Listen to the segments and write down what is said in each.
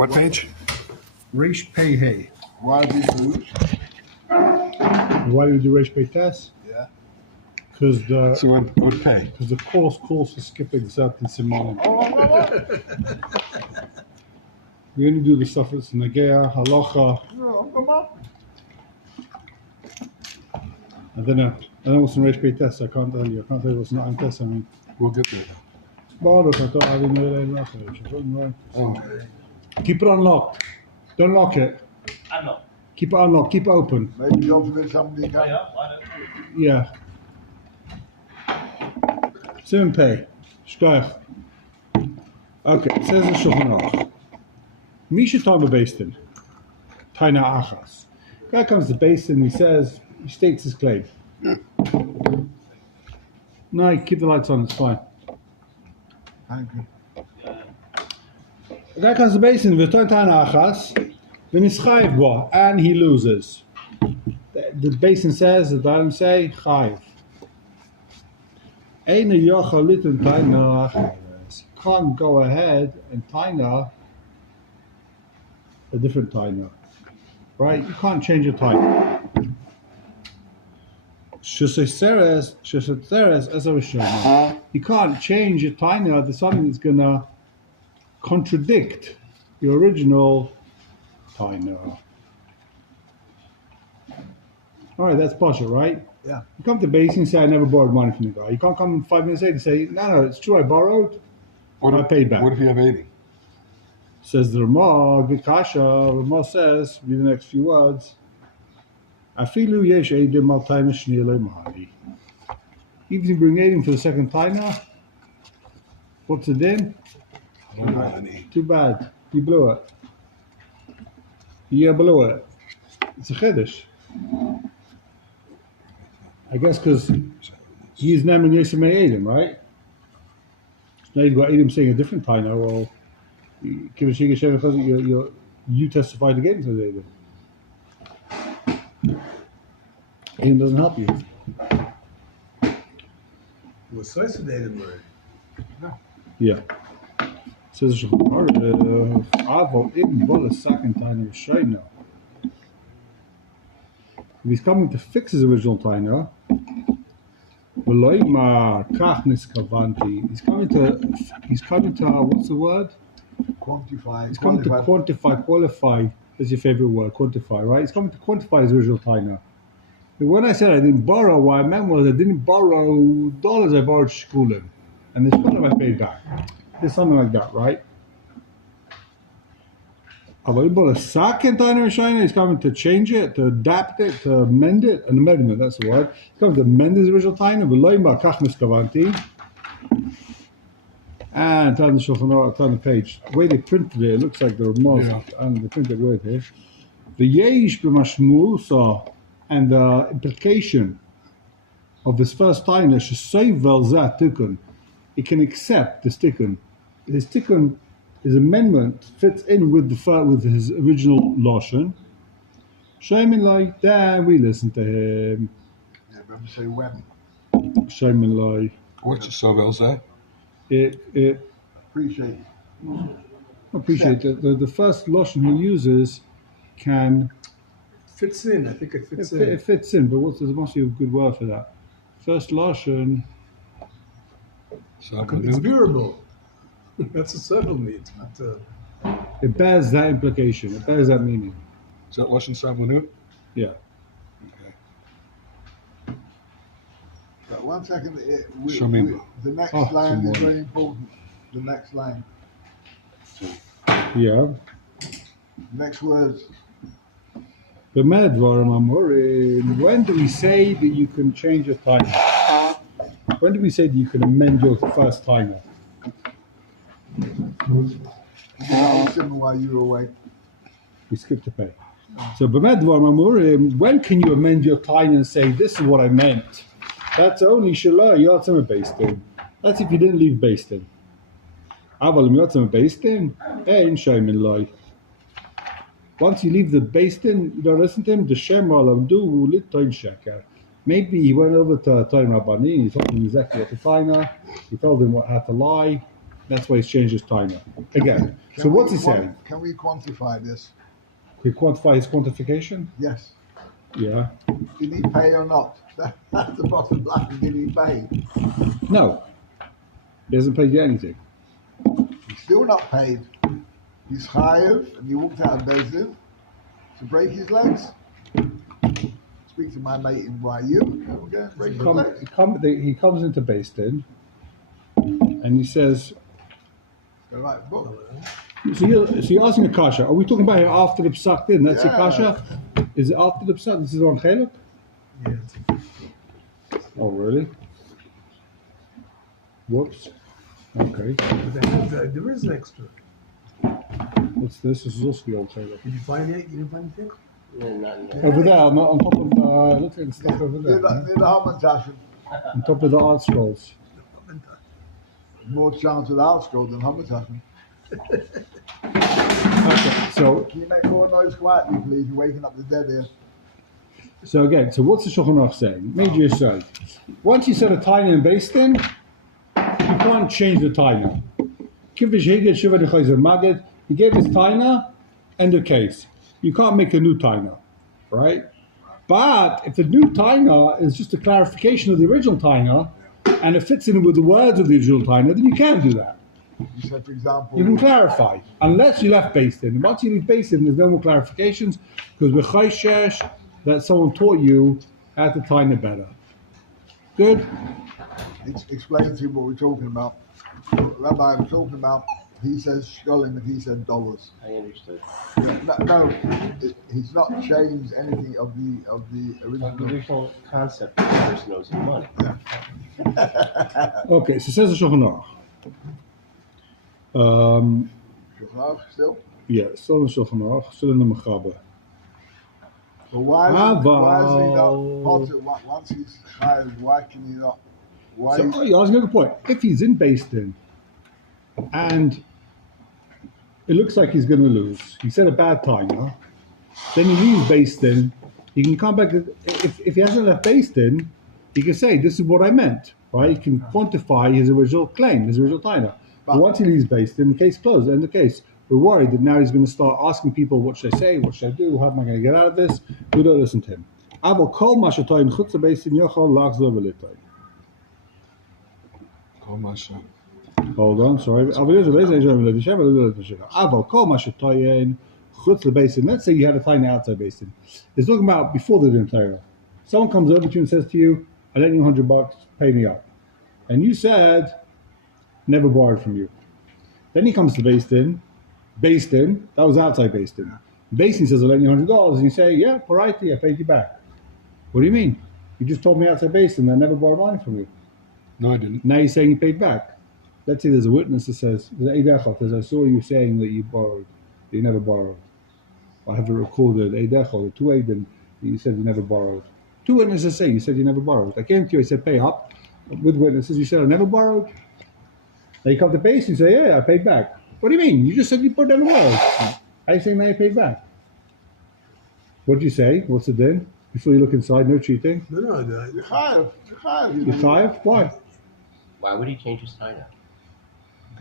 What page? Reish Pei Hey. Why do you lose? Why do we do Reish Pei Tes? Yeah. Because the So what pay? because the course calls for skipping certain simonim. We only do the stuff that's Nagea, Halacha, No, come on. and then I know what's in Reish Pei Tes. I can't tell you. I can't tell you what's not in Tes. I mean, We'll get there. Baruch, I thought I didn't know that right. Oh, Keep it unlocked. Don't lock it. Unlock. Keep it unlocked. Keep it open. Maybe open it somebody Oh, can. yeah, why not? Yeah. Simon Pei. Shkoyach. Okay, it says in Shulchan Aruch. Misha Tama Basin. Taina Achas. Guy comes to Basin, he states his claim. No, keep the lights on, it's fine. Thank you. The guy comes to Basin, Taina Achas, then he's chayiv bo, and he loses. The Basin says, the Dalim say, chayiv. Eine yochel liten taina acheres. You can't go ahead and taina a different taina, right? You can't change a taina. Sheseteres, as I was showing you, you can't change a taina to something that's gonna contradict the original taina. All right, that's pasha, right? Yeah. You come to base and say, I never borrowed money from the guy. You can't come 5 minutes later and say, no, it's true, I borrowed. I paid back. What if you have 80? Says the Ramah, Vikasha, Ramah says, read the next few words, Afilu yesh eidim al taina shniyele mahali. Even if you bring eidim for the second taina, what's the din? Too bad. You blew it. You blew it. It's a chiddush. I guess because he's naming Yosem Eidim, right? Now you've got Eidim saying a different time now. Well, you testified against Eidim. Eidim doesn't help you. We're associated with it. Yeah. Says Avo Eidim bol a second time of Shaina. If he's coming to fix his original taina, he's coming to what's the word? Quantify. He's coming to qualify is your favorite word, quantify, right? He's coming to quantify his original taina. And when I said I didn't borrow, what I meant was I didn't borrow dollars, I borrowed shkulim. And the shkulim I paid back. There's something like that, right? A second taina Rishayna, he's coming to change it, to adapt it, to amend it, an amendment, that's the word. He's coming to amend his original taina, and turn the Shulchan Aruch, turn the page. The way they printed it, it looks like the Ramah, and they printed right here. The Yesh b'mashmul, and the implication of his first taina, shesayvel zat tikkun, he can accept this tikkun. His tikkun, his amendment fits in with his original lashon. Shaymin Lai, then we listen to him. Yeah, but say when. Shaymin Lai. What's the Sobel say? It Appreciate that the first lashon he uses can Fits in. I think it fits in. it fits in, but there must be a good word for that. First lashon. It's bearable. That's what several means. But, It bears that implication. It bears that meaning. Is that Lashon Sablanut? Yeah. Okay. But 1 second. The next Oh, line is tomorrow. very important. The next line. Yeah. Next words. When do we say that you can change your timer? When do we say that you can amend your first timer? While you were away. We skipped a pay. So, when can you amend your time and say, this is what I meant? That's only Shalah Yotzim based in. That's if you didn't leave based in. Avalim Yotzim based in, in Shaymin Lai. Once you leave the based in, you don't listen to him, the Shem Alamdu Lit Toin Shekar. Maybe he went over to Toen Rabani, he told him exactly what to find out, he told him how to lie, That's why he's changed his taina. Again. So what's he saying? Can we quantify this? Can he quantify his quantification? Yes. Yeah. Did he pay or not? That's the bottom line. Did he pay? No. He hasn't paid you anything. He's still not paid. He's chayav, and he walked out of Bezdin to break his legs. Speak to my mate in YU. Okay, break his legs. He comes into Beis Din, and he says, The right book. so you're asking a kasha. Are we talking about here after the psak din? That's your kasha? Is it after the psak? This is on Chelek? Yeah. Oh, really? Whoops. Okay. But they have there is an extra. What's this? This is also the old Chelek. Did you find it? You didn't find anything? No, not in there. Over there, on top of the, look at the stuff over Near there. the Hamantashen. On top of the art scrolls. More chance with our scroll than Hamantashen. Okay, so Can you make more noise quietly, please? You're waking up the dead here. So again, so what's the Shulchan Aruch saying? Major say, once you set a taina in Beis Din, you can't change the taina. He gave his taina, end of case. You can't make a new taina, right? But if the new taina is just a clarification of the original taina, and it fits in with the words of the original taina, then you can do that. You said, for example, You can clarify, unless you left Beis Din. And once you leave Beis Din, there's no more clarifications, because we're chayshesh that someone taught you how to taina better. Good? explain to you what we're talking about. Rabbi, I'm talking about, he says shkolim and he said dollars. I understood. He's not changed anything of the The original. original concept of the person owes him money. Okay, so says the Shulchan Aruch. Still? Yeah, still in the Shulchan Aruch, still in the Mechaber. But why is he not potter once he's hired? Why can he not? Why? So you're asking a good point. If he's in Beis Din and it looks like he's going to lose, he said a bad time, huh? Then he leaves Beis Din. He can come back. If he hasn't left Beis Din, he can say, "This is what I meant." Right? He can quantify his original claim, his original taina. But once he leaves Beis Din, the case closed. End the case. We're worried that now he's going to start asking people, "What should I say? What should I do? How am I going to get out of this?" We don't listen to him. Hold on, sorry. Let's say you had a taina outside Beis Din. It's talking about before the Din Torah. Someone comes over to you and says to you, "I lent you $100, pay me up," and you said, "Never borrowed from you." Then he comes to Beis Din. Beis Din, that was outside Beis Din. Beis Din says, "I lent you $100," and you say, "Yeah, alrighty, I paid you back." What do you mean? You just told me outside Beis Din I never borrowed money from you. No, I didn't. Now you're saying you paid back. Let's say there's a witness that says, "I saw you saying that you borrowed, that you never borrowed. I have it recorded, the two Eidim, you said you never borrowed. Two witnesses say you said you never borrowed. I came to you, I said pay up. With witnesses, you said I never borrowed. Now you come to base, you say, yeah, I paid back. What do you mean? You just said you put down the words. How are you saying now you paid back? What did you say? What's the din? Before you look inside, no cheating. No. You're chayav. You're chayav? Why? Why would he change his taina?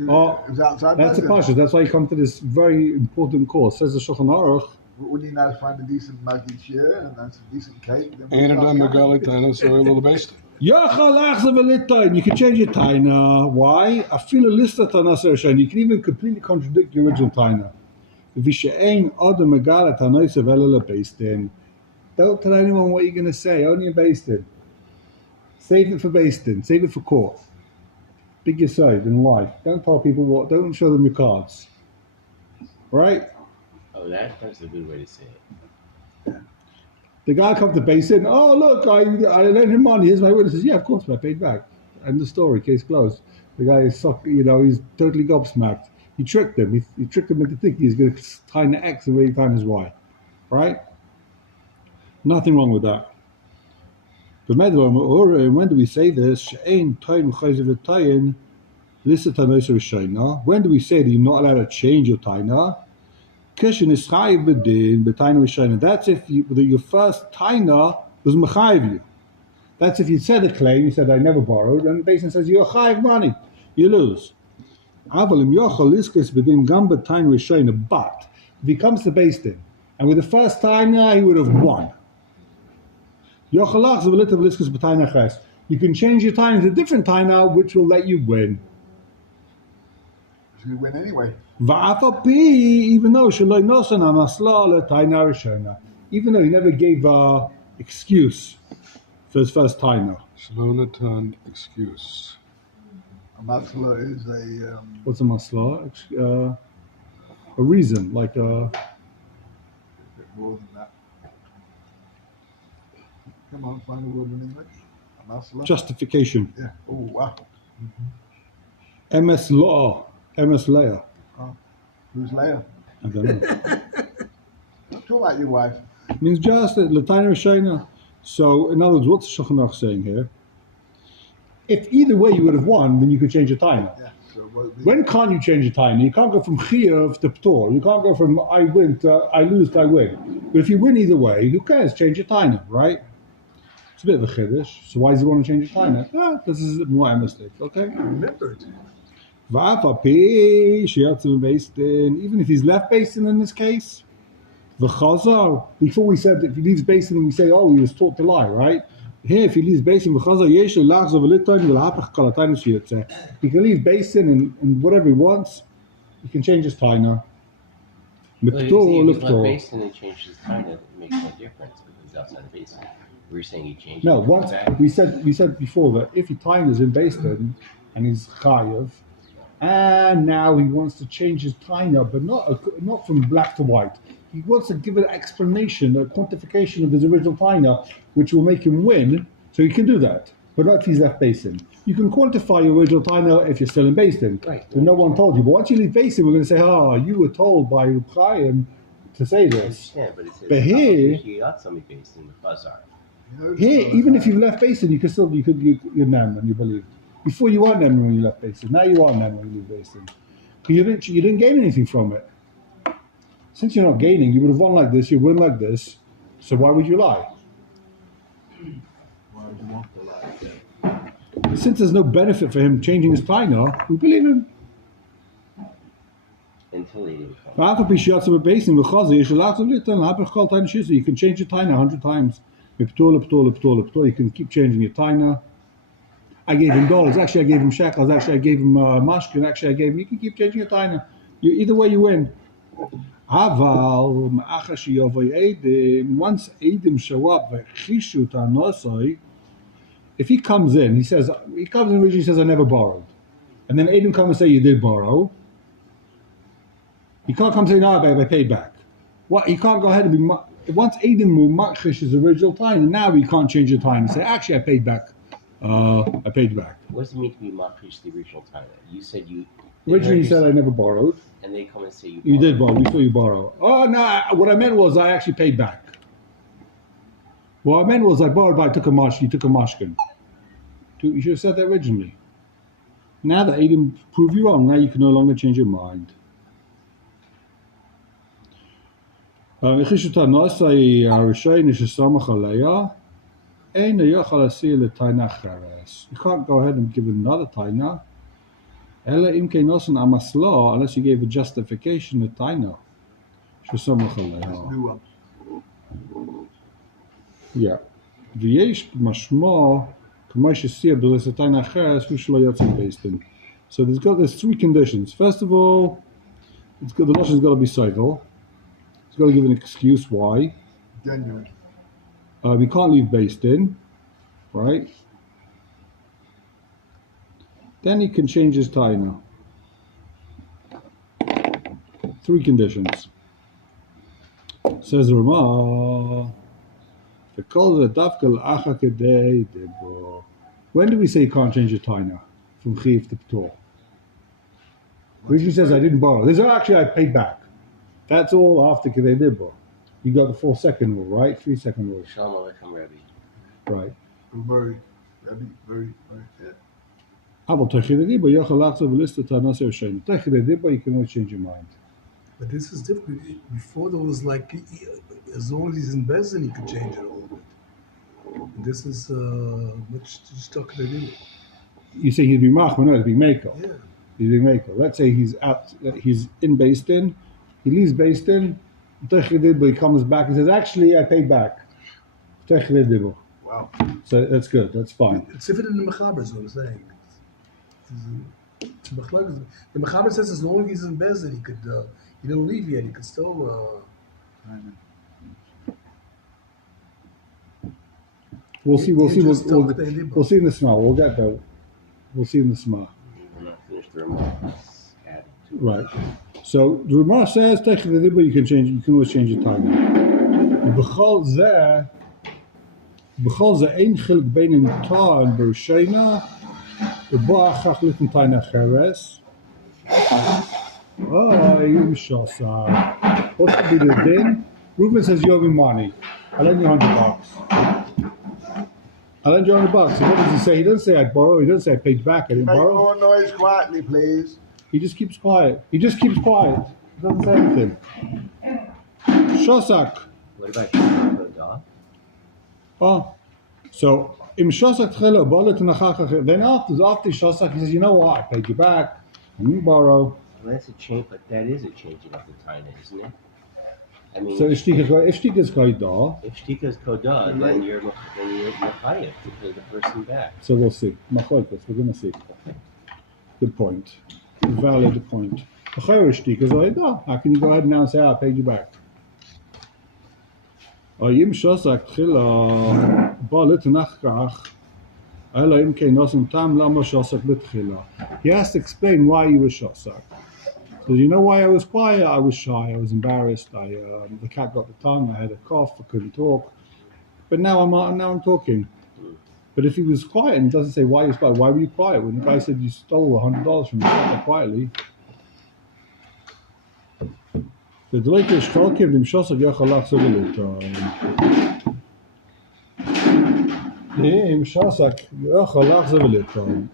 Oh, It was outside that's a Bezdin. pasha. That's why you come to this very important course. Says the Shulchan Aruch. When you now find a decent magid share and that's a decent cake, then And a Megali Taina, so a little based. You can change your taina. Why? I feel a list of taina. You can even completely contradict the original taina. Don't tell anyone what you're going to say. Only in Beis Din. Save it for Beis Din. Save it for court. Big your side in life. Don't tell people what. Don't show them your cards. Right? Oh, that's a good way to say it. The guy comes to Beis Din. Oh, look, I lent him money. Here's my witnesses. Yeah, of course, I paid back. End the story. Case closed. The guy is, he's totally gobsmacked. He tricked him. He tricked him into thinking he's going to time the X and really time his Y. Right? Nothing wrong with that. But when do we say this? When do we say that you're not allowed to change your taina? That's if your first taina was mechayiv you. That's if you said a claim, you said I never borrowed, and the basin says you're chayiv money, you lose. Avalim yochel liskes within gamba time rishayna. But if he comes to Beis Din, and with the first taina he would have won. Yochelach zevelitiv liskes b'taina ches. You can change your taina to a different taina, which will let you win. He's going to win anyway. Va'afa pi, even though shaloi nosan amasla letaina rishayna, even though he never gave excuse for his first taina. Shlonatan excuse. A masla is a What's a masla? A reason, like a. bit more than that. Come on, find the word in English. A masla. Justification. Yeah. Oh, wow. MS law. MS layer. Who's Leah? I don't know. Talk about your wife. It means just Latina Rishayna. So, in other words, what's Shulchan Aruch saying here? If either way you would have won, then you could change your taina. Yeah. So what When can't you change your taina? You can't go from Chiyav to Ptor. You can't go from I win to I lose to I win. But if you win either way, who cares? Change your taina, right? It's a bit of a chiddush. So why does he want to change your taina? This is more a mistake. Okay. Remember it. Even if he's left Beis Din in this case, the chazar. Before we said that if he leaves Beis Din, we say, oh, he was taught to lie, right? Here, if he leaves Beis Din, the chazar yeshu lachzav v'litain v'lahapach kalatayna shiyotzeh. He can leave Beis Din and whatever he wants. He can change his taina. Well, if he's left Basin and changed his taina, it makes no difference because he's outside of Basin. We're saying he changed. No, it once back. we said before that if he taina is in Beis Din and he's chayav, and now he wants to change his taina, but not from black to white. He wants to give an explanation, a quantification of his original taina, which will make him win. So he can do that, but not if he's left Beis Din. You can quantify your original taina if you're still in Beis Din. Right. So no one told you. But once you leave Beis Din, we're going to say, you were told by Reb Chaim to say I this. understand, but it says But here- he got somebody based in the Chazar. Here, even if you've left Beis Din, you're nem and you believe. Before you weren't nem when you left Beis Din. Now you are nem when you leave Beis Din. Because you didn't gain anything from it. Since you're not gaining, you would have won like this, you win like this. So why would you lie? Why would you want to lie? Since there's no benefit for him changing his taina, we believe him. Until he didn't come. You can change your taina 100 times. You can keep changing your taina. I gave him dollars. Actually, I gave him shekels. Actually, I gave him mashkin. Actually, you can keep changing your taina. Either way, you win. Once Edim show up, if he comes in originally says, I never borrowed. And then Edim comes and say, you did borrow. He can't come and say, no, I paid back. What? He can't go ahead and be... Once Edim will makrish his original time, now he can't change the time and say, actually, I paid back. I paid back. What does it mean to be makrish the original taina? You said you... Originally, you said I never borrowed. And they come and say you You did borrow. We saw you borrow. Oh, no, what I meant was I actually paid back. What I meant was I borrowed, but I took a mashkin. You took a mashkin. You should have said that originally. Now that Aiden proved you wrong, now you can no longer change your mind. You can't go ahead and give another taina. Unless you gave a justification to taina. That's a new one. Yeah. So there's three conditions. First of all, the lashon's got to be sevel. It's got to give an excuse why. Genuine. We can't leave Beis Din, right? Then he can change his taina. Three conditions. Says the Ramah. When do we say you can't change your taina from chiv to ptor? Originally says I didn't borrow. There's actually I paid back. That's all after kedei dibbo. You got the 4-second rule, right? 3-second rule, Shalom Aleichem Rebbe. right? Very, very, yeah. You can always change your mind. But this is different. Before there was like, as long as he's in Bezin, he could change it all of it. And this is much just talking to him. You say he'd be machman, no, he'd be makel. Yeah. He's being makel. Let's say he's in Beis Din, he leaves Beis Din, but he comes back and says, actually, I paid back. Wow. So that's good. That's fine. It's different in the Mechaber, is what I'm saying. The Mechaber says as long as he's in Bezdin, he could. He didn't leave yet. He could still. We'll see in the Sma. We'll get there. We'll see in the Sma. Right. So the Ramah says, you can change. You can always change the time. B'chol zeh ein chilek bein ta and bershena. Uba achach liten taina cheres. Oh, you shasa. What's to be the din? Reuben says you owe me money. I'll lend you $100. I'll lend you $100. So what does he say? He doesn't say I borrow. He doesn't say I paid back. I didn't borrow. Make more noise quietly, please. He just keeps quiet. He doesn't say anything. Shosak. What about Kodah? Oh, so im Shosak tchelo bolet nachach. Then after Shosak, he says, you know what? I paid you back. I didn't borrow. Well, that's a change, but that is a changing of the Taina, isn't it? I mean, so if Shtika is Kodah, then you're Mechayev to pay the person back. So we'll see. Machlokes, we're going to see. Good point. Valid point. How can you go ahead and now say, I paid you back? He has to explain why you were shosak. So you know why I was quiet? I was shy. I was embarrassed. The cat got the tongue. I had a cough. I couldn't talk. But now I'm talking. But if he was quiet and he doesn't say why he was quiet, why were you quiet? When the guy said you stole $100 from me quietly. The delay is talking them shots of Yachalach Sevilit. Him Shasak Yachalach Sevilit.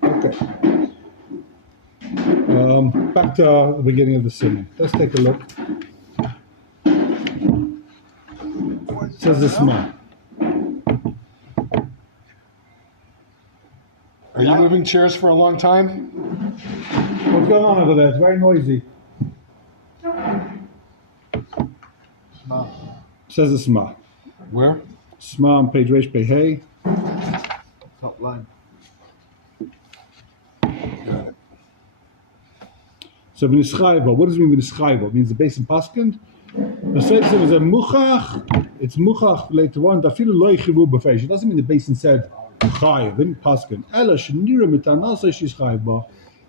Okay. Back to the beginning of the sinning. Let's take a look. It says this man. Are you moving chairs for a long time? What's going on over there? It's very noisy. Sma. It says the Sma. Where? Sma on page Resh Hey. Top line. Got it. So v'nischayva. What does it mean v'nischayva? It means the base in Paskind. The Sefer is a muchach. It's muchach later on. Dafilu lo yichivu b'feish. It doesn't mean the basin said chayiv in Paskind. Ela shenira mitanasa she's chayva.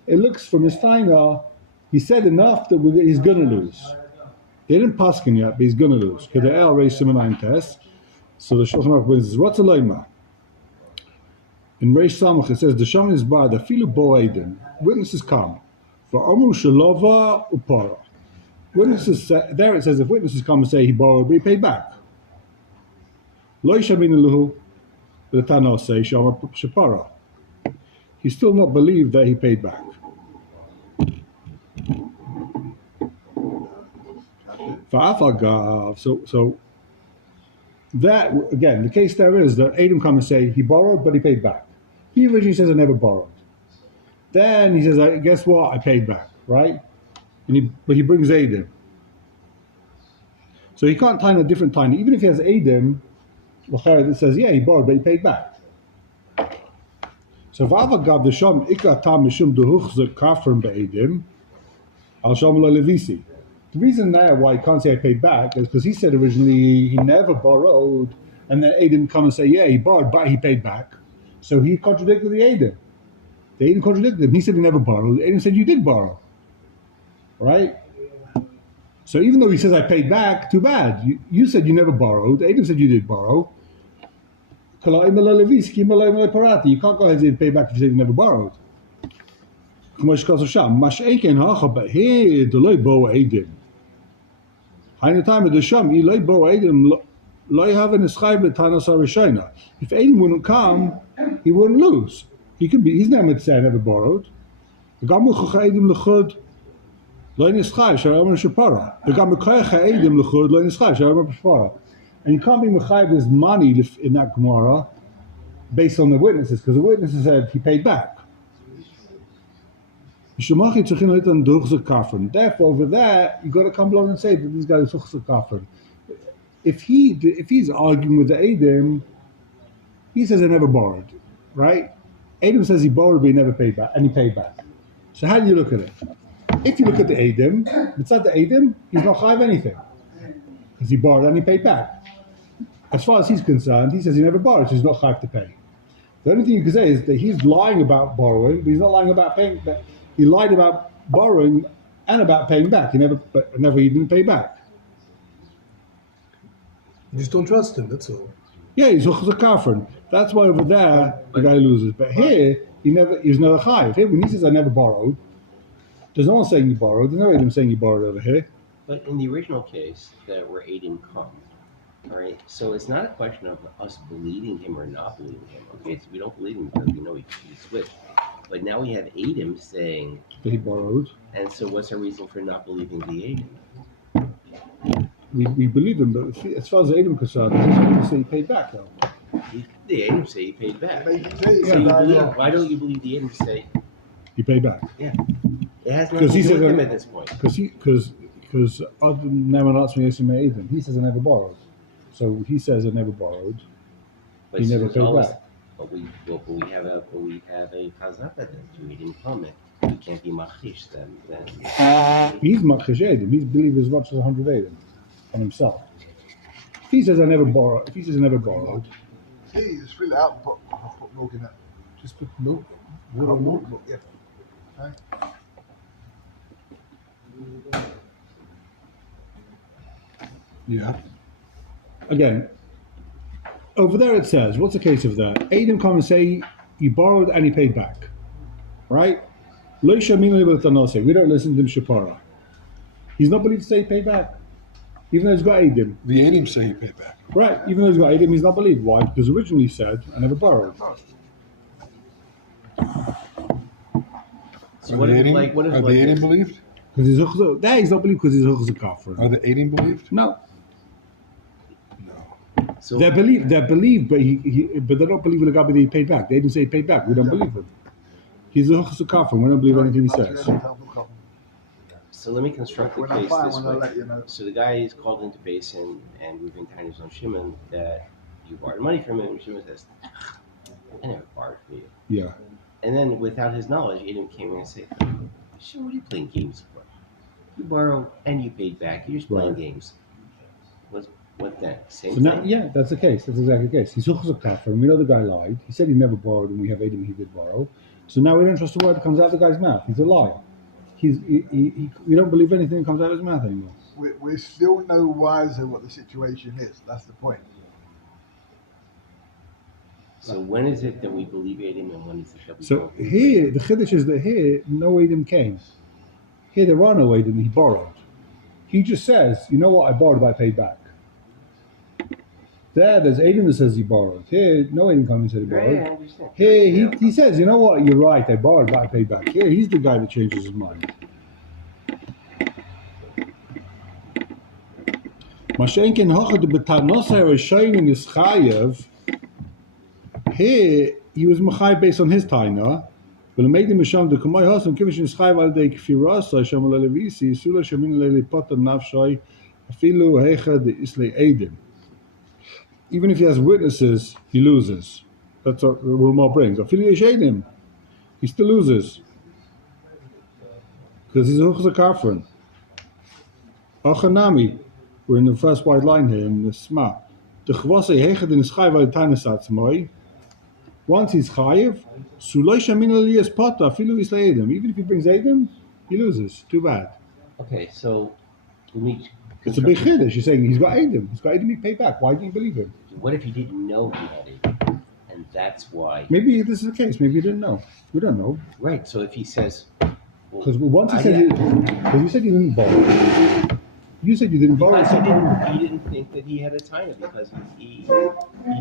It looks from his taina. He said enough that he's going to lose. They didn't Paskin yet, but he's going to lose. Because the El raised Simonine test. So the Shulchan Aruch brings what's a leima? In Reish Samach it says the Shaman is bar the filu boedim. Witnesses come for Amru Shalova Upara. Witnesses there it says if witnesses come and say he borrowed, but he paid back. Lo Yishamin Eluhu, the Tana say Shama Shapara. He still not believed that he paid back. So that again, the case there is that Adam come and say he borrowed, but he paid back. He originally says I never borrowed. Then he says, guess what? I paid back, right? But he brings Adam. So he can't time a different time. Even if he has Adam, that says, yeah, he borrowed, but he paid back. So Vavagav the Sham Ikatam Mishum Duhuchzak Kafrim Be'edim Al Sham Levisi. The reason there why he can't say I paid back is because he said originally he never borrowed, and then Adam come and say, yeah, he borrowed, but he paid back. So he contradicted the Adam. The Adam contradicted him. He said he never borrowed. Adam said you did borrow. Right? So even though he says I paid back, too bad. You said you never borrowed. Adam said you did borrow. You can't go ahead and say pay back if you said you never borrowed. But here, the loy bo Adam. The time of the Sham, he loy bo Adam, loy have an eschaib tanas harishayna. If Adam wouldn't come, he wouldn't lose. He could be. He's never to say I never borrowed. The gamu chocha Adam lechud loy neschayv sharam shapara. The gamu kocha Adam lechud loy neschayv sharam shapara. And you can't be mechayiv his money in that Gemara based on the witnesses, because the witnesses said he paid back. Therefore, over there, you got to come along and say that this guy is kafir. If he's arguing with the Adam, he says I never borrowed, right? Adam says he borrowed but he never paid back, and he paid back. So how do you look at it? If you look at the Adam, beside the Adam, he's not chayav anything because he borrowed and he paid back. As far as he's concerned, he says he never borrowed, so he's not chayav to pay. The only thing you can say is that he's lying about borrowing, but he's not lying about paying back. He lied about borrowing and about paying back. He didn't pay back. You just don't trust him, that's all. Yeah, he's a kafir. That's why over there the guy loses. But here he's never chayav. Here when he says I never borrowed, there's no one saying he borrowed. There's no Adam saying he borrowed over here. But in the original case, that where Aiden come, all right. So it's not a question of us believing him or not believing him. Okay, so we don't believe him because we know he switched. But now we have Aiden saying That he borrowed. and so what's our reason for not believing the Aiden? We believe him, but as far as Adam is concerned, he say he paid back though. The Aiden say he paid back. Make it say, So you believe, why don't you believe the Aiden say? He paid back. Yeah, it has nothing Because to he do says with him at this point. because never asked me Adam. He says I never borrowed. So he says I never borrowed. But He so never there's paid always- back. But we have a chazaka then too. He didn't come in. We can't be machish then. He's machish Adam. He's believed as much as 100 Adam on himself. If he says I never borrowed, see, just fill it out and put milk in it. Just put milk. Water or milk, yeah. Okay. Yeah. Again, over there it says, what's the case of that? Adam come and say he borrowed and he paid back, right? We don't listen to him shapara. He's not believed to say he paid back, even though he's got Adam. The Adam say he paid back. Right, even though he's got Adam, he's not believed. Why? Because originally he said, I never borrowed. So what if Adam, like what if are like the Adam this? believed? Because he's not believed because he's a kafir. Are the Adam believed? No, No. So they're believed, but they don't believe in the guy that he paid back. They didn't say he paid back. We don't believe him. He's a kafir. We don't believe anything he says. So let me construct the When I case find this one, I'll way. let you know. So the guy is called into basin, and we've been telling his own Shimon that you borrowed money from him, and Shimon says, I never borrowed from you. Yeah. And then without his knowledge, Adam came in and said, Shimon, what are you playing games for? You borrowed and you paid back. You're just playing Right. games. What then? Same So now, thing? yeah, that's the case. That's exactly the case. He's a kafir, and we know the guy lied. He said he never borrowed, and we have Adam he did borrow. So now we don't trust the word that comes out of the guy's mouth. He's a liar. We don't believe anything that comes out of his mouth anymore. We're still no wiser what the situation is. That's the point. So when is it that we believe Adam and when is it that we So don't? here, the chiddush is that here, no Adam came. Here there are no Adam, he borrowed. He just says, you know what, I borrowed, but I paid back. There's Adam that says he borrowed. Here, no Adam comes and said he Yeah, borrowed. I understand. Here, he says, you know what, you're right, I borrowed, but I paid back. Here, he's the guy that changes his mind. Mashenkin hochad b'tanosai rishonim is chayev. Here, he was machai based on his taina. But made him misham the kamay hasam kivish is chayev al dei kfirasa shem lelevisi sula shemin lelipot nafshay afilu hecha de isle edim. Even if he has witnesses, he loses. That's what Ramah brings. Afilu yeshedim, he still loses because he's a kafir. Achanami. We're in the first white line here in the Sma. The chvase hechad in chayiv al tainasatz moi. Once he's chayiv, sulay shamin aliyas pata afilu isla Adam. Even if he brings Adam, he loses. Too bad. Okay, so let me. It's a big chiddush. You're saying he's got Adam. He's got Adam. He paid back. Why didn't you believe him? What if he didn't know he had Adam, and that's why? Maybe this is the case. Maybe he didn't know. We don't know. Right. So if he says, Because once he I said, didn't- because you said you didn't borrow. You said you didn't borrow. because he didn't think that he had a time because he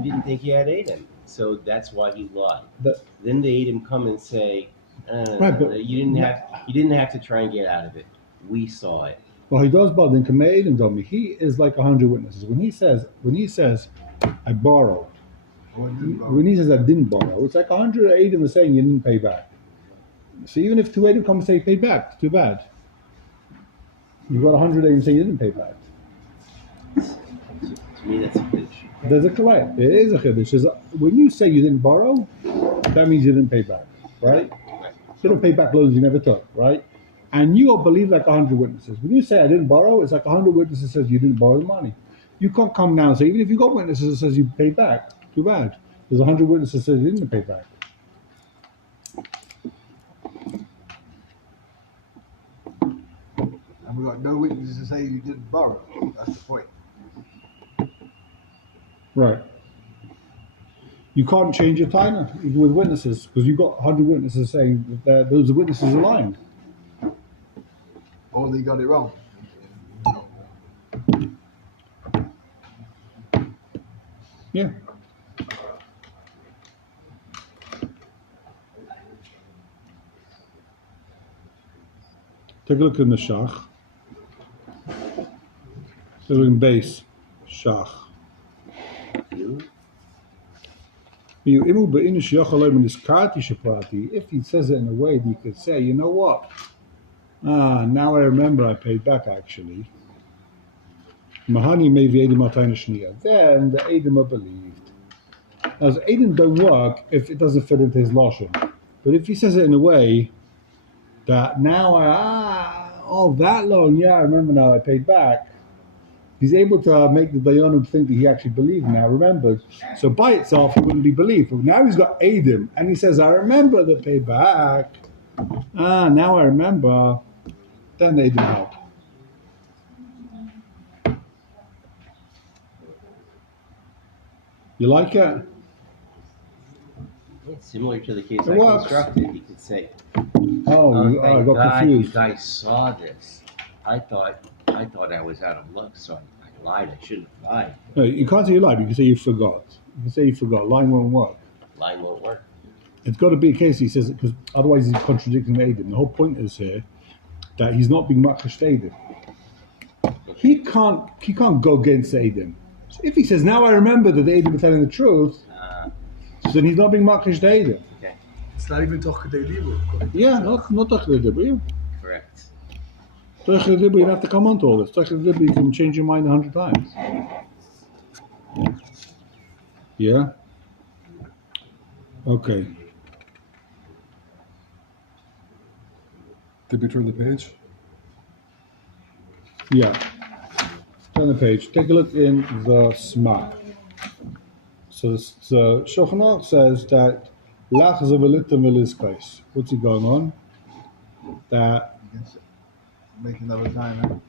didn't think he had Adam. So that's why he lied. That- Then the Adam come and say, Right, but- you didn't have to try and get out of it. We saw it. Well, he does borrow. Then Kameid and Domi. He is like 100 witnesses. When he says, I borrowed. When he says I didn't borrow, it's like 100 Adam are saying you didn't pay back. So even if two Eidim come and say he paid back, too bad. You've got 100 Eidim saying you didn't pay back. To me, that's a bitch. There's a correct. It is a chiddush. When you say you didn't borrow, that means you didn't pay back, right? You don't pay back loans you never took, right? And you all believe like 100 witnesses. When you say I didn't borrow, it's like 100 witnesses says you didn't borrow the money. You can't come now and say even if you got witnesses that says you paid back, too bad. There's 100 witnesses that says you didn't pay back. And we got no witnesses to say you didn't borrow. That's the point. Right. You can't change your timer even with witnesses because you've got 100 witnesses saying that those witnesses are lying. Or they got it wrong. Yeah. Take a look in the Shach. Take a look in base Shach. If he says it in a way that you could say, you know what? Now I remember I paid back actually. Mahani may be Edim Atayna Shniya. Then the Edim are believed. Now, the Edim don't work if it doesn't fit into his Lashon. But if he says it in a way that now that loan, I remember now I paid back. He's able to make the Dayanim think that he actually believed now, remembered. So by itself, he wouldn't be believed. But now he's got Edim, and he says, I remember the payback. Now I remember. Then they didn't help. You like it? Yeah, similar to the case It I works. constructed, you could say, I thank got God confused. you guys saw this. I thought I was out of luck, so I lied. I shouldn't have lied. No, you can't say you lied. You can say you forgot. You can say you forgot. Line won't work. Lying won't work. It's got to be a case he says it because otherwise he's contradicting Aiden. The whole point is here that he's not being makash Aiden. He can't go against Aiden. So if he says now I remember that the Aiden was telling the truth, then he's not being makash Aiden. Okay, It's not even toch gedelivered. Yeah, not Tachli Dibri. correct. Tachli Dibri, you have to come on to all this. Tachli Dibri, you can change your mind 100 times. Yeah. Okay. Did we turn the page? Yeah. Turn the page. Take a look in the Sma. So the Shulchan Aruch says that Lach is a velitim veliskais. What's he going on? That Make another time.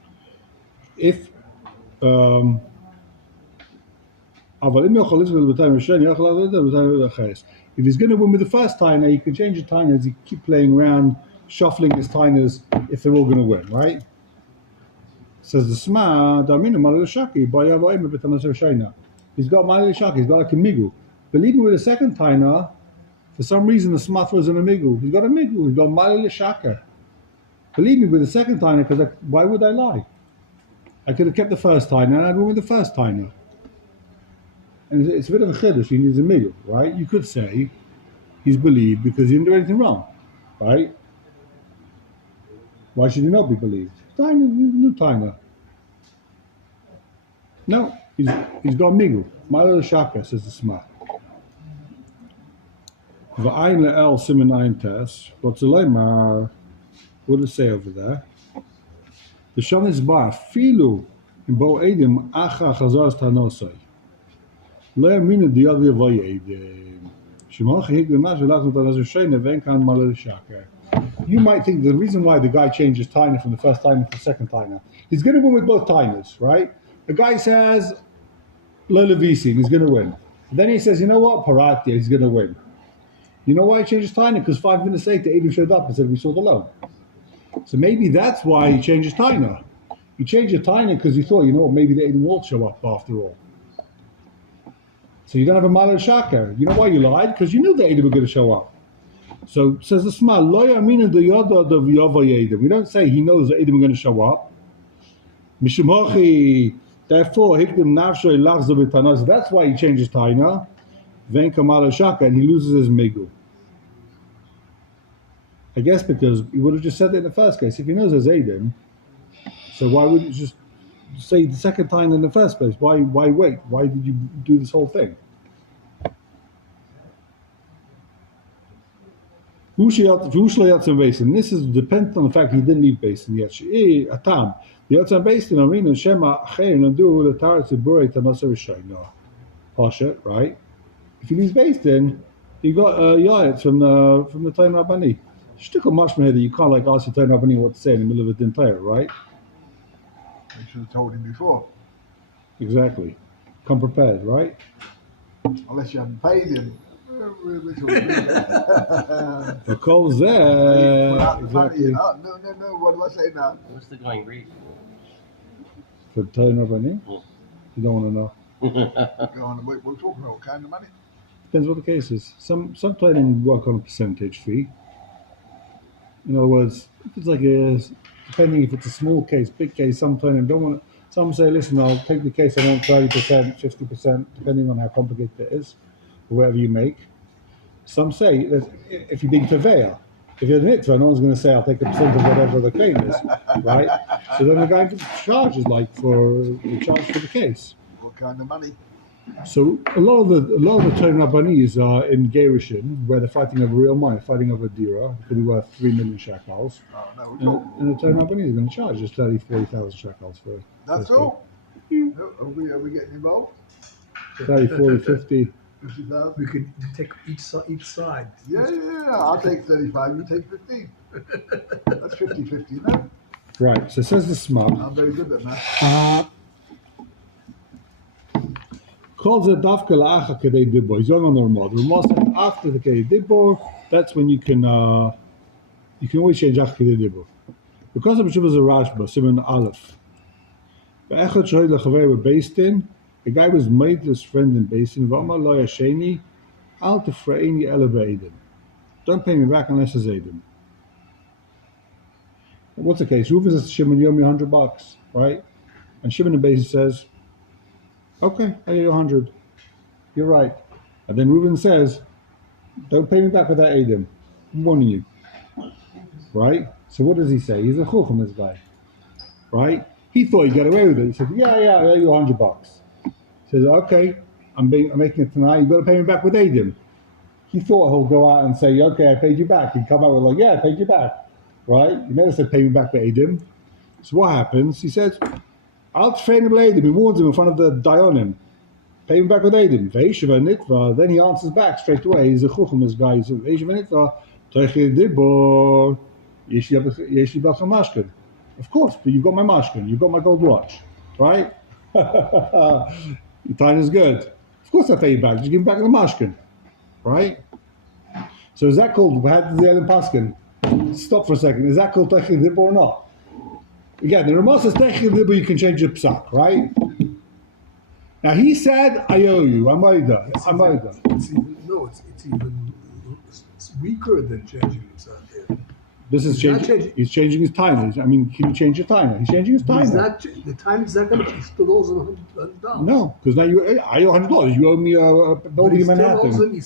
if if he's going to win with the first tiner, he can change the tiners. He keep playing around, shuffling his tiners if they're all going to win, right? Says the Sma, he's got Malil Shaki, he's got like a migu. But even with the second tiner, for some reason the Sma throws in a migu. He's got a migu, he's got Malil Shaka. Believe me, with the second tiner, because why would I lie? I could have kept the first tiner and I'd win with the first tiner. And it's a bit of a chiddush, he needs a migu, right? You could say he's believed because he didn't do anything wrong, right? Why should he not be believed? Tiner, new tiner. No, he's got migu. Malil Shaka, says the Sma. V'ayin le'el simen ayin tes. What's the leimar? What does it say over there? The Shon is bar filu in bo edim acha chazar tanosai. Lo yaminu diyav yavoy edim. Shemach higdem mas v'lachnu talaz v'sheina v'enkan Malil Shaka. You might think the reason why the guy changes tiner from the first tiner to the second tiner, he's going to win with both tiners, right? The guy says, Lo Levisi, he's going to win. Then he says, you know what, Paratia, he's going to win. You know why he changes tiner? Because 5 minutes later, Aiden showed up and said, we saw the loan. So maybe that's why he changes tiner. He changed the tiner because he thought, you know what, maybe the Aiden won't show up after all. So you don't have a Malil Shaka. You know why you lied? Because you knew the Aiden were going to show up. So says the Sma, Lo yaminu diyada of yavoy edim. We don't say he knows that Aiden were going to show up. Mishum therefore, hikdim nafshoy lachza b'tanos. That's why he changes taina. Venka Malil Shaka, and he loses his migu. I guess because he would have just said it in the first case. If he knows there's Aiden, so why wouldn't you just say the second time in the first place? Why wait? Why did you do this whole thing? This is dependent on the fact he didn't leave basin yet. Atam. The Yotzam basin arena Shema Achein and do the Tarat Zibure Tamasar Shaino. Pasha, right? If he leaves basin, you got Yayat from the Toen Rabani. Shtuk a mashma here that you can't like ask the Toen Rabani what to say in the middle of a din Torah, right? I should have told him before. Exactly. Come prepared, right? Unless you haven't paid him. The calls there. Exactly. Exactly. No. What do I say now? What's the going rate? For Toen Rabani? Yeah. You don't want to know. Go on. We're talking about what kind of money? Depends what the case is. Some Tainim work on a percentage fee. In other words, if it's like depending if it's a small case, big case, some Tainim don't want to. Some say, listen, I'll take the case, I want 30%, 50%, depending on how complicated it is, or whatever you make. Some say that if you're being Teveya, if you're an Itva, no one's going to say, I'll take a percent of whatever the claim is, right? So then the guy charges the charge for the case. What kind of money? So a lot of the Toen Rabbanis are in Gerushin, where they're fighting over real money, fighting over Dira, it could be worth 3 million shekels. Oh, no, we're talking. And the Toen Rabbanis are going to charge just 30,000-40,000 shekels for That's all? Are we getting involved? 30, 40, 50. 50,000? We could take each side. Yeah. I'll take 35, you take 15. That's 50-50, no? Right, so it says the smug. I'm very good at math. Calls it Dafka La'acha Kedei Dibor. He's young on the Ramah. The Ramah said after the Kedei Dibor, that's when you can always change Ach Kedei Dibor. Because of Shuvah Rashba, Simon Aleph. Be'echad Shoy Lechaver based in, the guy was made to his friend in Basin, V'amar Lo Yasheni, Al Tefreini Ele Be'edim. Don't pay me back unless it's Edim. What's the case? Reuven says to Shimon, you owe me $100, right? And Shimon in Basin says, okay, I owe you 100. You're right. And then Reuven says, don't pay me back with that Edim. I'm warning you. Right? So what does he say? He's a chacham, this guy. Right? He thought he'd get away with it. He said, yeah, I owe you $100. He says, okay, I'm making it tonight. You've got to pay me back with Edim. He thought he'll go out and say, okay, I paid you back. He'd come out with like, yeah, I paid you back. Right? He never said pay me back with Edim. So what happens? He says, I'll train him Edim. He warns him in front of the Dayanim. Pay him back with Edim. Then he answers back straight away. He's a chacham, this guy. He says, of course, but you've got my mashkin. You've got my gold watch. Right? Your time is good. Of course I pay you back. Just give me back the mashkin. Right? So is that called Had the Elim Paskin? Stop for a second. Is that called Techid Dibor or not? Again, the Ramah says Techid Dibor, you can change the psak, right? Now he said, I owe you. I'm Aida. It's even weaker than changing himself here. This is changing. He's changing his time. Can you change your time? He's changing his time. The time is not going to be still owes him $100. No, because now I owe $100. You owe me a building in Manhattan.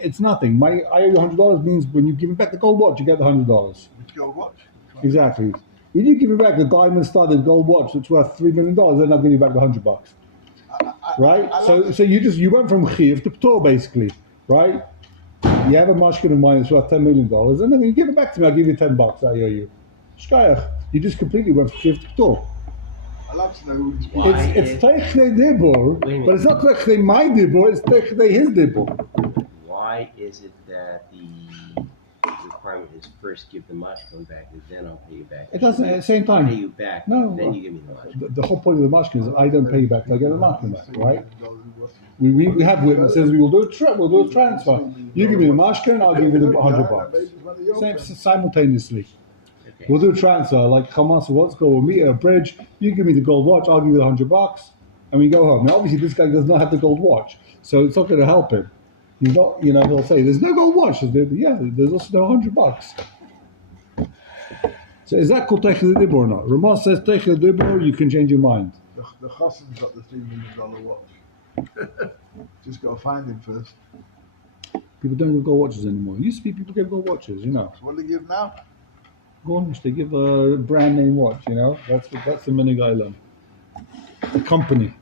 It's nothing. I owe you $100 means when you give me back the gold watch, you get the $100. Which gold watch? Exactly. When you give me back the diamond-studded gold watch that's worth $3 million, then I'll give you back the $100. Right? So you went from chiv to ptor basically, right? You have a mashkin of mine that's worth $10 million, and then when you give it back to me, I'll give you $10. I owe you. Shkayach. You just completely went from chiv to ptor. I'd love to know who's It's Teichdei Dibor, but it's not Teichdei my Dibor, it's Teichdei his Dibor. Why is it that the requirement is first give the mashkin back and then I'll pay you back? It doesn't at the same I'll time. pay you back, No. then you give me the mashkin. The whole point of the mashkin is I don't pay you back till I get the mashkin back, right? We have witnesses. We will do a transfer. You give me the mashkin, I'll give you the $100. Same simultaneously. Okay. We'll do a transfer like Hamas. What's called? We'll meet at a bridge. You give me the gold watch, I'll give you the $100, and we go home. Now, obviously, this guy does not have the gold watch, so it's not going to help him. He's not, he'll say, "There's no gold watch." Yeah, there's also no $100. So is that called Techid Dibor or not? Ramah says Techid Dibor, you can change your mind. The chassan's got the $3 million watch. Just got to find him first. People don't give gold watches anymore. Used to be people give gold watches, you know. So what do they give now? Gornish, they give a brand name watch, you know. That's the Minig Island. The company.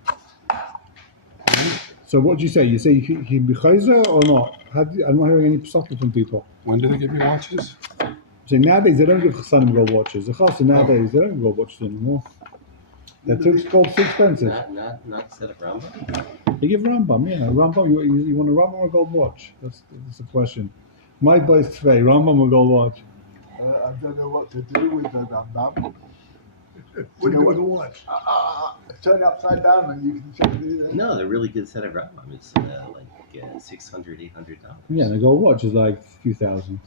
So what do you say? You say he be chayzer or not? I'm not hearing any psaka from people. When do they give you watches? So nowadays they don't give chasanim gold watches. The chassan nowadays they don't give gold watches anymore. They're too expensive. Not set of Rambam. They give Rambam, yeah. Rambam, you want a Rambam or a gold watch? That's the question. My boys today, Rambam or gold watch? I don't know what to do with the Rambam. What do you do with the watch? Turn it upside down and you can check it. No, they're really good set of Rambam. It's like $600, $800. Yeah, the gold watch is like a few thousand.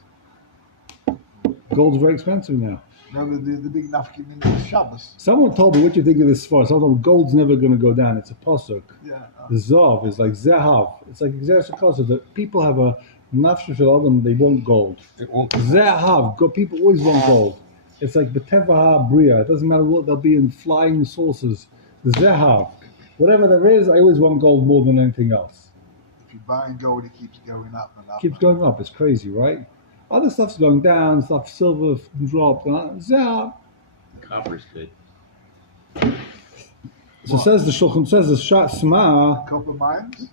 Gold's very expensive now. No, the big nafkin in the Shabbos. Someone told me, what do you think of this for? Someone told me, gold's never going to go down. It's a posuk. Yeah. The zav is like zehav. It's like exercise that people have a nafsh shel adam, they want gold. It won't. Zehav, people always want gold. It's like betevaha bria. It doesn't matter what they'll be in flying saucers. The zehav, whatever there is, I always want gold more than anything else. If you buy gold, it keeps going up and up. Keeps going up. It's crazy, right? Other stuff's going down. Stuff silver dropped. Zehav. Copper's good. So says the Shulchan, says the Shma, Copper mines.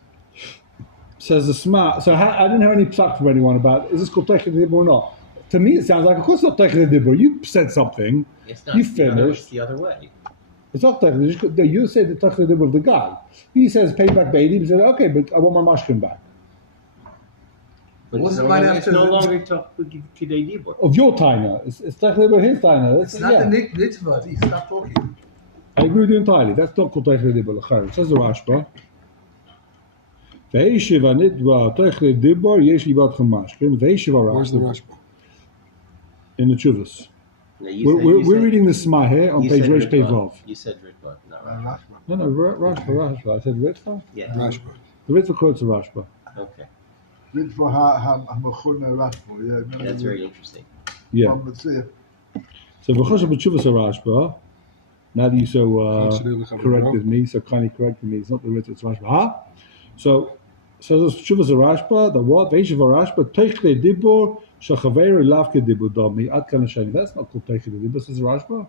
says the Shma. So I didn't have any psak from anyone about, is this called Teichei Dibur or not? To me it sounds like, of course it's not Teichei Dibur. You said something, It's not. you It's the finished. other way. It's not Teichei Dibur. You say the Teichei Dibur of the guy. He says, pay back Beidi. He said, okay, but I want my mashkin back. But What's it's the no line longer- after it's no the- longer Kidei Dibur. Of your taina. It's Teichei Dibur, his taina. It's not the mitzvah. Stop talking. I agree with you entirely. That's not called Teichei Dibur. L'chayr. Says the Rashba. Ve'eshiv anidva Teichei Dibur yesh li bat chamashkin. Ve'eshiv Where's the Rashba. rush? In the Chuvas. No, you said- We're reading the Sma here on you page said Reish Pei Ritva. Vav. You said Ritva, not And Rashba. Rashba. No, Rashba. I said Ritva. Yeah. Rush. The Ritva quotes a Rashba. Okay. Good for Hamachuna Rashba. Yeah. That's very interesting. Yeah. One would say. So V'chosha b'tshuvas a Rashba. Now that you so corrected me, so kindly corrected me, it's not the Ritva, it's Rashba. Huh? So this b'tshuvas a Rashba. The what? Ve'eshiv a Rashba. Teichei Dibur shachaveru lavke dibur dami ad kan hashani. That's not called Teichei Dibur. Says Rashba.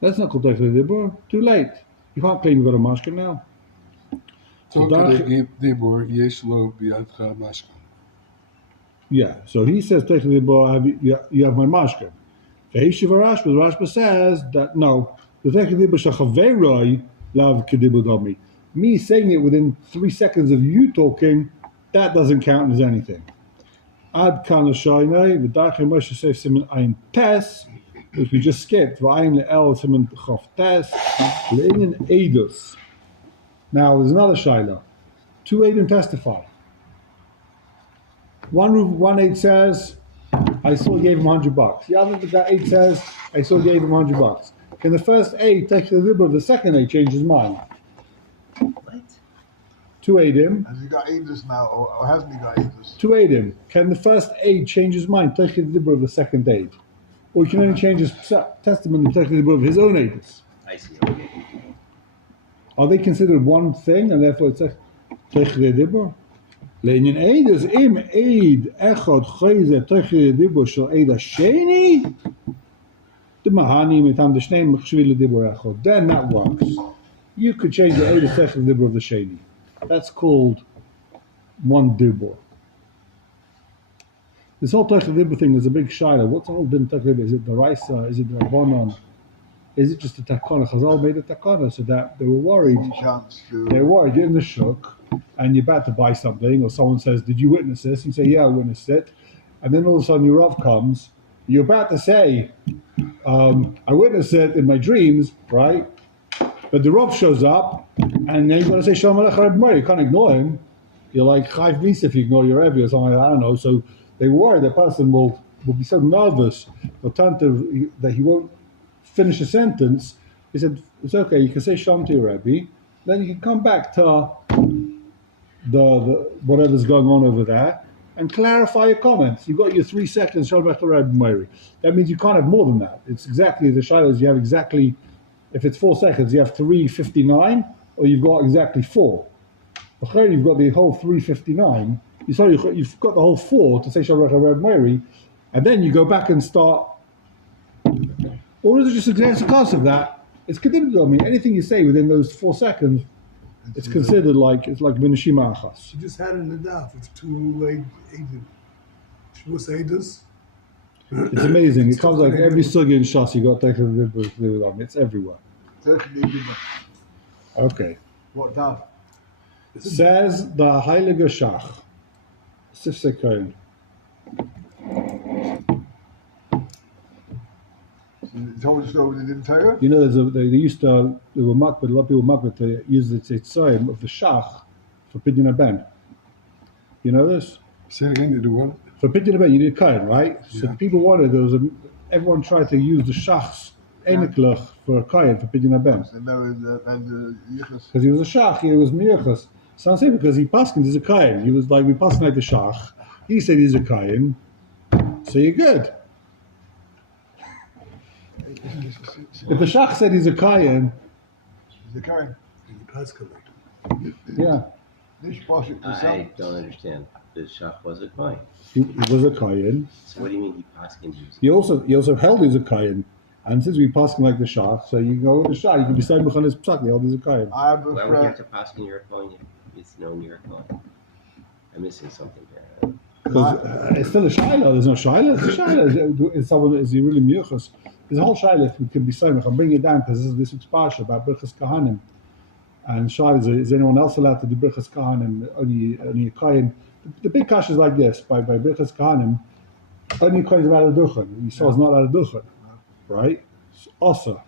That's not called Teichei Dibur. Too late. You can't claim you got a mashka now. So Tokadei Dibur yesh lo biyadcha mashkan. yeah, so he says, Teichei Dibur, you have my mashka. Ve'eshiv Rashba, the Rashba says that no, the Teichei Dibur shachaveroi lav kedibur dami. Me saying it within 3 seconds of you talking, that doesn't count as anything. Ad kan l'shaynei, v'dachei Moshe says siman ein tes, which we just skipped, v'ayin le'el siman chof tes, le'inin edus. Now there's another shayla. 2 Eidim testify. One aid says, I saw he gave him $100. The other guy 8 says, I saw he gave him $100. Can the first aid take the libra of the second aid change his mind? What? 2 Eidim. Has he got Aedis now, or hasn't he got Aedis? 2 Eidim. Can the first aid change his mind? Take the libra of the second aid. Or he can only change his testimony and take the libra of his own aidis. I see. Okay. Are they considered one thing and therefore it's Teichei Dibur? Le'inyan eid is im eid echad chayze Teichei Dibur shel eid hasheni the mahani mitam the shnei mechshvi ledibur echad. Then that works. You could change the eid of Teichei Dibur of the sheni. That's called one dibur. This whole Teichei Dibur thing is a big shayla. What's all been Teichei Dibur? Is it the Raisa? Is it the Rabbanon? Is it just a takana? Chazal made a takana so that they were worried. Chance to. They're worried. You're in the shuk and you're about to buy something, or someone says, "Did you witness this?" And you say, "Yeah, I witnessed it." And then all of a sudden your Rav comes. You're about to say, "I witnessed it in my dreams," right? But the Rav shows up, and then you've got to say, "Shalom Aleichem Reb Meir." You can't ignore him. You're like Chayv Misa if you ignore your Rebbe or something. I don't know. So they worry the person will be so nervous that he won't finish a sentence. He said, it's okay, you can say Shalom to your Rebbe, then you can come back to the whatever's going on over there and clarify your comments. You've got your 3 seconds, Shalom Aleichem Rebbe Meiri. That means you can't have more than that. It's exactly the shilas, you have exactly, if it's 4 seconds, you have 3:59, or you've got exactly 4. You've got the whole 3:59, you've got the whole 4 to say Shabbat Red Mary, and then you go back and start. Or is it just a consequence of that? It's continued. I mean, anything you say within those 4 seconds, it's considered like Minashima Achas. She just had it in the daf with 2 Eidim. She was Eidos. It's amazing. It comes like every sugi in Shas, you got to take it. It's everywhere. Okay. What daf? Says the Heilige Shach. Sifsei Kohen. You told the story they didn't tell you? You know, they used to, a lot of people to use the tzayim of the Shach for Pidyon Ben. You know this? Say it again, you do what? For Pidyon Ben, you need a Kohen, right? So Yeah. people wanted, everyone tried to use the Shach's Einiklach for a Kohen for Pidyon Ben. They know the yichus. Because he was a Shach, he was Miyachas. So I'm saying because he paskined as a Kohen. He was like, we paskin like the Shach. He said he's a Kohen. So you're good. If the Shach said he's a Kohen, He's a Kohen. And the Pascal. yeah, Nish Poshik to I some. don't understand. The Shach was a coin. he was a Kohen. So what do you mean he paskined he was? He also held he's a Kohen. And since we paskin like the Shach, so you can go with the Shach, you can be saying on his psak, he held he's a Kohen. I have a Why would you have friend. to paskin you're a coin if it's known you're a coin? I'm missing something here. Because it's still a Shiloh, there's no Shiloh, it's a Shiloh. Is he really Miyachas? There's a whole Shiloh we can be saying, I'll bring it down because this week's Parsha about Birchas Kahanim. And Shiloh is anyone else allowed to do Birchas Kahanim? Only a Kohen. The big kash is like this: by Birchas Kahanim, only a Kohen is allowed to duchen. You saw it's not allowed to duchen, right? It's also.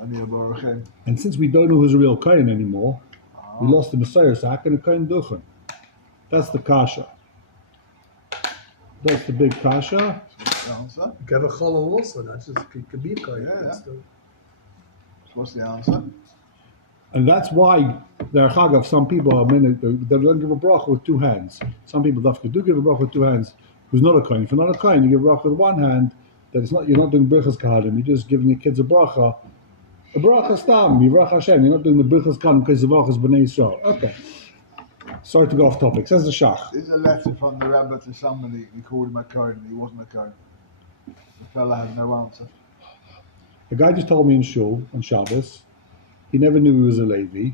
Only a Baruch. And since we don't know who's a real Kohen anymore, we lost the Messiah. So how can a Kohen duchen? That's the kasha. That's the big kasha. What's the answer? You can have a challah also, not just it could be a kohen. Yeah, yeah. Still. What's the answer? And that's why there are chagav, some people they don't give a bracha with 2 hands. Some people do give a bracha with 2 hands. Who's not a kohen? If you're not a kohen, you give a bracha with 1 hand. That it's not. You're not doing birchas kahanim. You're just giving your kids a bracha. A bracha stam. Yivrach Hashem. You're not doing the birchas kahanim because of achas b'nei Yisrael. Okay. Sorry to go off topic. Says the Shach. This is a letter from the rabbi to somebody. He called him a Kohen. He wasn't a Kohen. The fella had no answer. The guy just told me in shul on Shabbos. He never knew he was a Levi.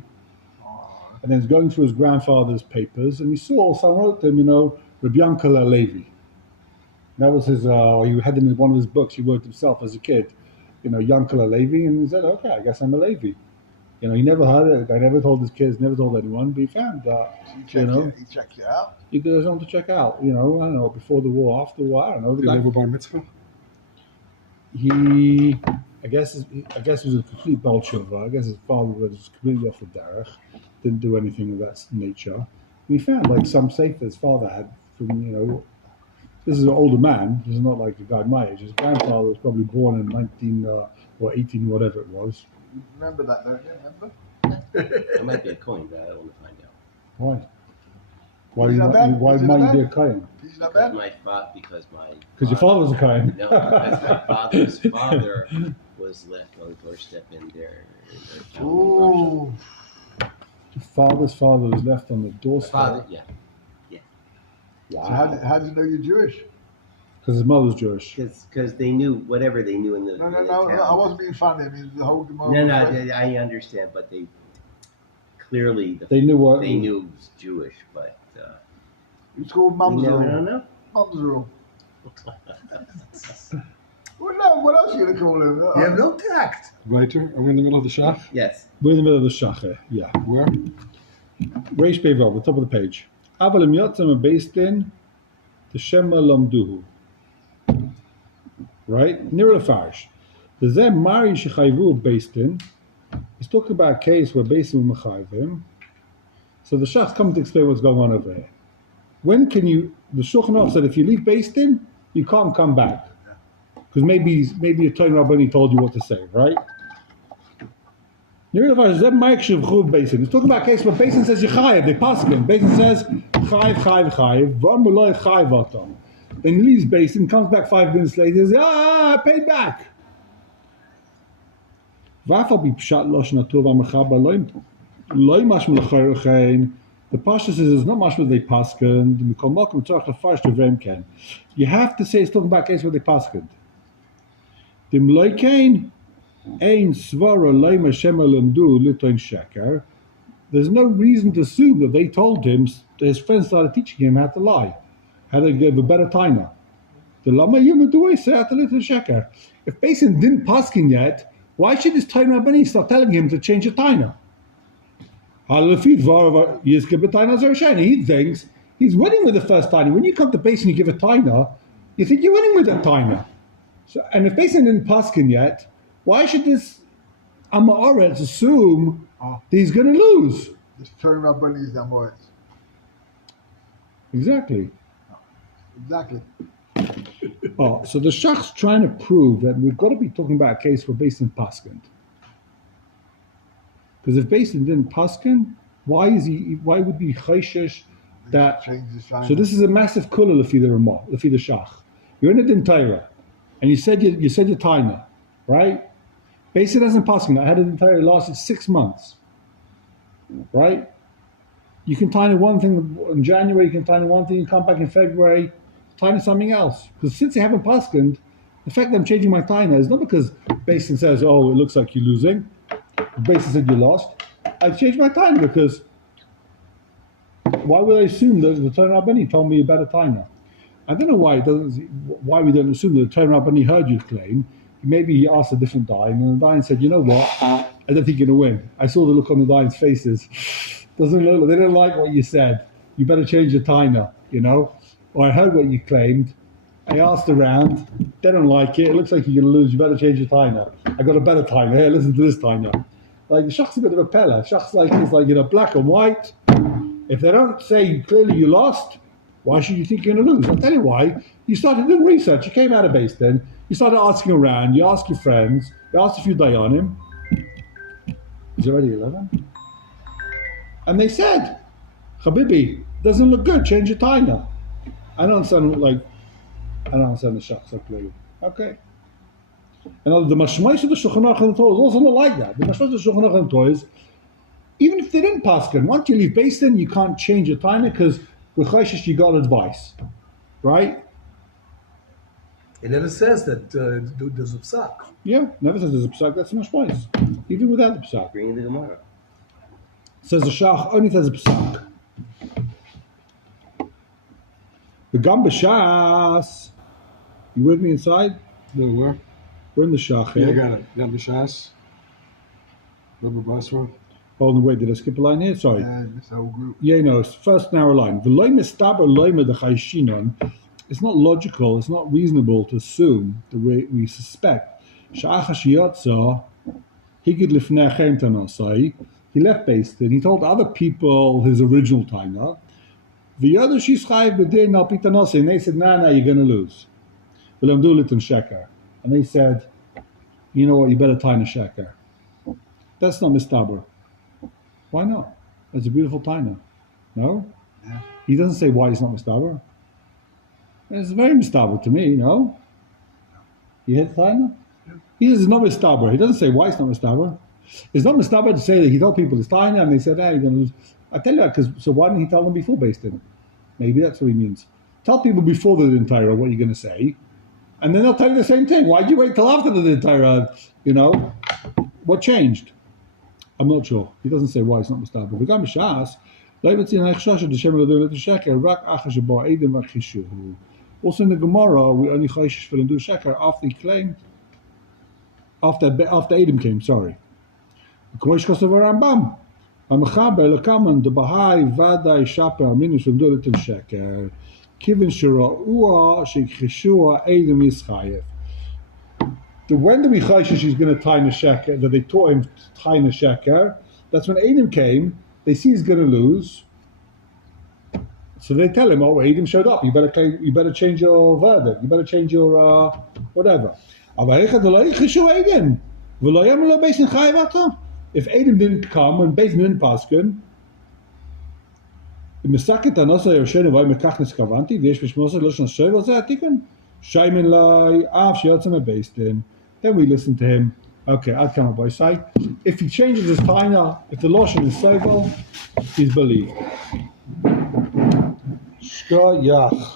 And then he's going through his grandfather's papers, and he saw someone wrote to him, Rabbi Yankala Levi. That was his. He had in one of his books. He wrote himself as a kid, Yankala Levi, and he said, "Okay, I guess I'm a Levi." He never heard it. I never told his kids, never told anyone. But he found that, He checked it out. he goes on to check out. I don't know, before the war, after the war, I don't know. The Did he guy, have a bar mitzvah? he, I guess he was a complete Balchova. I guess his father was completely off the derech, didn't do anything of that nature. And he found like some sefer his father had from, this is an older man. This is not like a guy my age. His grandfather was probably born in 19 or 18, whatever it was. You remember that, don't you? Remember? It might be a coin, but I don't want to find out. Why? Why Is that bad? why Is it might you bad? be a Kohen? He's not Because bad. Because your father was a Kohen. No, because my father's father was left on the doorstep in their town in Russia. Ooh. Your father's father was left on the My doorstep. father, yeah. So how do you know you're Jewish? Because his mother was Jewish. Because they knew whatever they knew in the No, in the I town. wasn't being funny. I mean, the whole Gemara. No, was like- I understand, but they clearly They knew what. they knew it was Jewish, but It's called we Mum's never Rule. don't know. Mum's Rule. Well, no, what else are you going to call him? You have no tact. Writer? Are we in the middle of the shach? Yes. We're in the middle of the Shachar. Yeah. Where? Reish Bevel, the top of the page. Avalim Yotzim Beistin, the Shema Lamduhu. Right? Near the Farsh. The Zem Mari Shechayvu Beistin is talking about a case where Beistin will Mechayvim. So the Shach's coming to explain what's going on over here. When can you, the Shulchan Aruch said if you leave Beistin, you can't come back. Because maybe a Toen Rabani told you what to say, right? Near the Farsh, Zem Mari Shechayvu Beistin. He's talking about a case where Beistin says Yechayev, they pass him. Beistin says Chayev, V'am Eloi Chayev Atam. Then he leaves Beistin, comes back 5 minutes later, he says, I paid back. The Pasha says it's not much what they paskened. You have to say it's talking about case where they paskened. Dim loikein ein svara leima shema lemdu litoin sheker. There's no reason to assume that they told him, his friends started teaching him how to lie, how to give a better taina. The lama yuma do say at the sheker. If Basin didn't paskin yet, why should his Toen Rabani start telling him to change a taina? He thinks he's winning with the first taina. When you come to Basin, you give a taina, you think you're winning with that taina. So, and if Basin didn't paskin yet, why should this Amaretz assume that he's going to lose? This Toen Rabani is the Amoritz. Exactly. Exactly. So the Shach's trying to prove that we've got to be talking about a case where Basin paskin. Because if Basin didn't paskin, why would be chayshish that? So this is a massive kula lefi the Ramah, lefi the Shach. You're in a din Torah, and you said your taina, right? Basin doesn't paskin. I had a din Torah lasted 6 months, right? You can taina one thing in January, you can taina one thing, you come back in February, taina something else. Because since you haven't paskined, the fact that I'm changing my taina is not because Basin says, oh, it looks like you're losing. Basin said you lost. I changed my taina because why would I assume that the Toen Rabani told me about a taina? I don't know why we don't assume that the Toen Rabani heard your claim. Maybe he asked a different Dayan, and the Dayan said, you know what, I don't think you're going to win. I saw the look on the Dayan's faces. They don't like what you said. You better change your taina, you know? Or I heard what you claimed. I asked around. They don't like it. It looks like you're going to lose. You better change your taina. I got a better taina. Here, listen to this taina. Like, the Shach's a bit of a pella. Shach's like, it's like, black and white. If they don't say clearly you lost, why should you think you're going to lose? I'll tell you why. You started doing research. You came out of Beis Din. You started asking around. You asked your friends. You asked a few dayanim. Is it already 11? And they said, Habibi, doesn't look good. Change your taina. I don't understand the Shach so clearly. Okay. And the mashmais of the Shulchan Aruch and the Torah is also not like that. The mashmais of the Shulchan Aruch and the Torah is, even if they didn't paskin, once you leave Beis Din, you can't change your taina because with chayshish you got advice, right? It never says that there's a psak. Yeah, never says there's a psak. That's the mashmais, even without the psak. Bring in the Gemara. Says the Shach only says a psak. The Gam B'Shas. You with me inside? Where? We're in the Shach here. Yeah, I got it. Got B'Shas. Rabbi Basra. Hold on, wait, did I skip a line here? Sorry. This whole group. Yeah, no, it's first narrow line. V'loy mistaber loyma d'chayshinon. It's not logical, it's not reasonable to assume the way we suspect. Sha'acha shiyotza, higid lifnei achem tanasai. He left Beis Din. He told other people his original taina. V'yodu shishchayiv b'din al pitanasai. And they said, nah, you're going to lose. V'lemdu litan sheker. And they said, you know what, you better taina sheker. That's not mistaber. Why not? That's a beautiful taina. No? Yeah. He doesn't say why he's not mistaber. It's very mistaber to me, no? You hit the taina? Yeah. He says it's not mistaber. He doesn't say why it's not mistaber. It's not mistaber to say that he told people it's taina and they said, you're going to lose. I tell you that so why didn't he tell them before Beis Din? Maybe that's what he means. Tell people before the din Torah what you're going to say, and then they'll tell you the same thing. Why'd you wait till after the din Torah? You know? What changed? I'm not sure. He doesn't say why it's not mistaber. The Gam B'Shas, also in the Gemara, we only chayshish for the do sheker after he claimed, after Edom came. Sorry. K'moish kosav Rambam, ha'mechaber lekaman debahai vaday shaper aminus from do litin sheker, kivin shira'ua sheichishua Edom yischayev. When the chayshish is going to tie a sheker, that they taught him to tie a sheker, that's when Edom came. They see he's going to lose, so they tell him, "Oh, Edom showed up. You better change your verdict. You better change your whatever." If Edom didn't come and Beis Din didn't paskin, then we listen to him. Okay, I'll come up by sight. If he changes his taina, if the lashon is segal, he's believed. Shkoyach.